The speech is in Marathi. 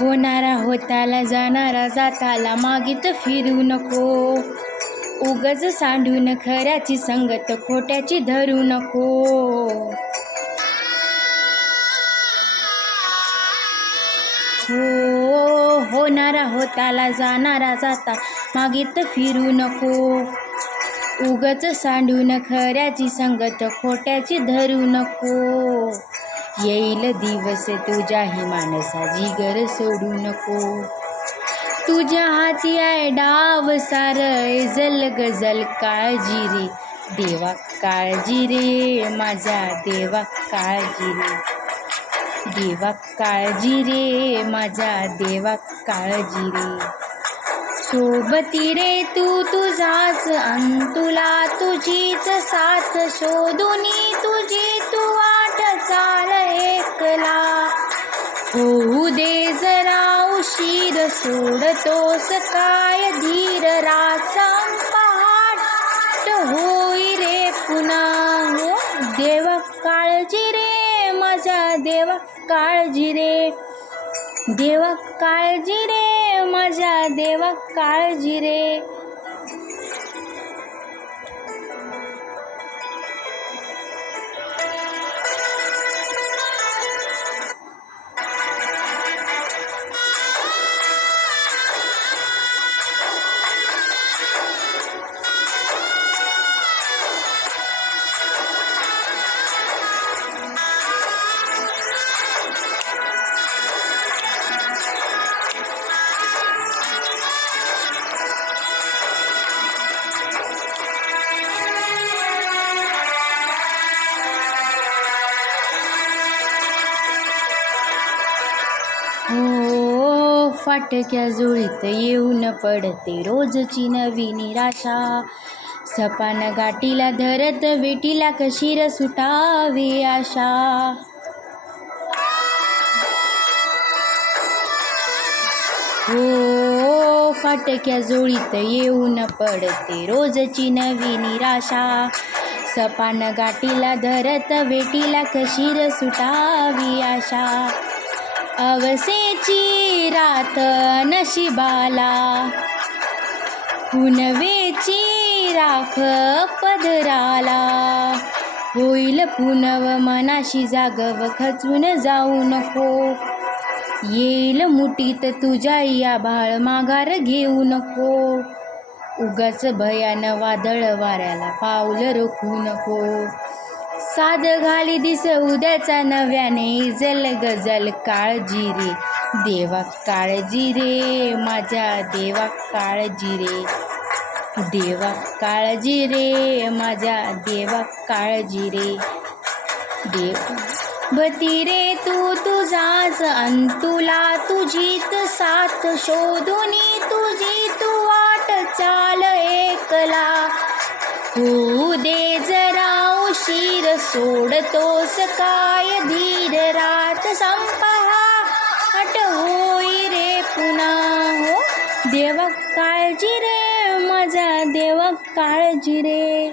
होणारा होताला जाणारा जाताला मागीत फिरू नको. उगच सांडून खऱ्याची संगत खोट्याची धरू नको. हो होणारा होताला जाणारा जाता मागीत फिरू नको. उगच सांडून खऱ्याची संगत खोट्याची धरू नको. येईल दिवस तुझ्याही माणसा जिगर सोडू नको. तुझ्या हाती आहे डाव सारं जल गजल काळजी रे देवा काळजी रे माझ्या देवा काळजी रे. देवा काळजी रे माझ्या देवा काळजी रे. सोबती रे तू तुझाच अंतुला तुझीच साथ शोधुनी तुझी तू वाट चाल एकला. होऊ दे जरा उशीर सोडतोस काय धीर राचा पहाट होई रे पुन्हा. हो देवा काळजी रे माझ्या देवा काळजी रे. देवा काळजी रे माझ्या देवा काळजी रे. हो फाटक्या जुळीत येऊन पडते रोजची नवी निराशा. सपान गाठीला धरत वेटीला कशीर सुटावी आशा. हो फाटक्या जुळीत येऊन पडते रोजची नवी निराशा. सपान गाठीला धरत वेटीला कशीर सुटावी आशा. अवसेची रात नशिबाला पुनवेची राख पदराला. होईल पुनव मनाशी जागव खचून जाऊ नको. येईल मुठीत तुझ्या या बाळ माघार घेऊ नको. उगाच भयान वादळ वाऱ्याला पाऊल रोखू नको. साध घाली दिस उद्याचा नव्याने जल गजल काळजी रे देवा काळजी रे माझ्या देवा काळजी रे. देवा काळजी रे माझ्या देवा काळजी रे. देवती रे तू तुझाच अंतुला तुझीच साथ शोधुनी तुझी तू वाट चाल एकला. होऊ दे जरा उशीर सोडतोस काय धीर रात संपहाट होई रे पुन्हा. हो देवा काळजी रे माझ्या देवा काळजी रे.